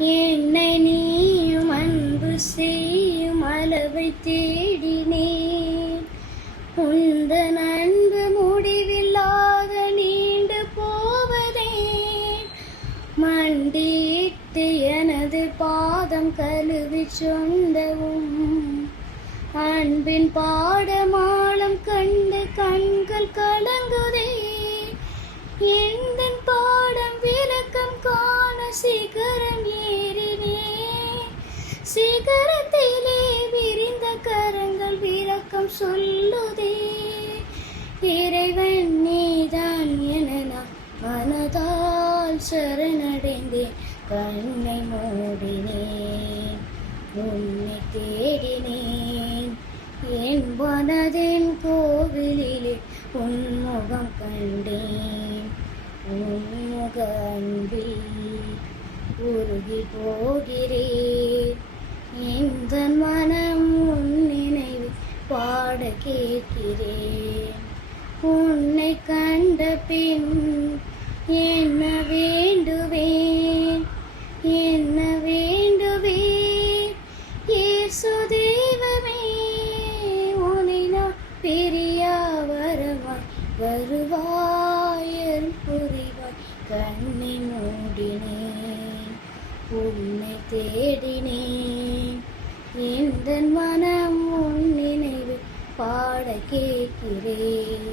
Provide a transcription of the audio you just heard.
என்னை நீயும் அன்பு செய்யும் அளவை தேடினேன். உந்தன் அன்பு முடிவில்லாத நீண்டு போவதே. மண்டியிட்டு எனது பாதம் கழுவி சொந்தவும் அன்பின் பாடமானம் கண்டு கண்கள் கலங்குதே. எந்தன் பாடம் விளக்கம் காண சிகரம் ஏறினே. சிகரத்திலே விரிந்த கரங்கள் விளக்கம் சொல்லுதே. இறைவன் நீதான் என நான் மனதால் சரணடைந்தேன். கண்ணை மூடினேன், உன்னை தேடினேன். என் மனதின் கோவிலிலே உன்முகம் கண்டேன். உன்முக அன்பில் உருகி போகிறேன். இந்த மனம் உன் நினைவு பாட கேட்கிறேன். உன்னை கண்ட பின் என்ன வேண்டுவேன், என்ன வேண்டுவேன்? இயேசு தெய்வமே, உன்னை நான் பிரியா வருவாய் புரிவாய். கண்ணை மூடினேன், உன்னை தேடினேன். எந்த மனம் உன் நினைவு பாட கேட்கிறேன்.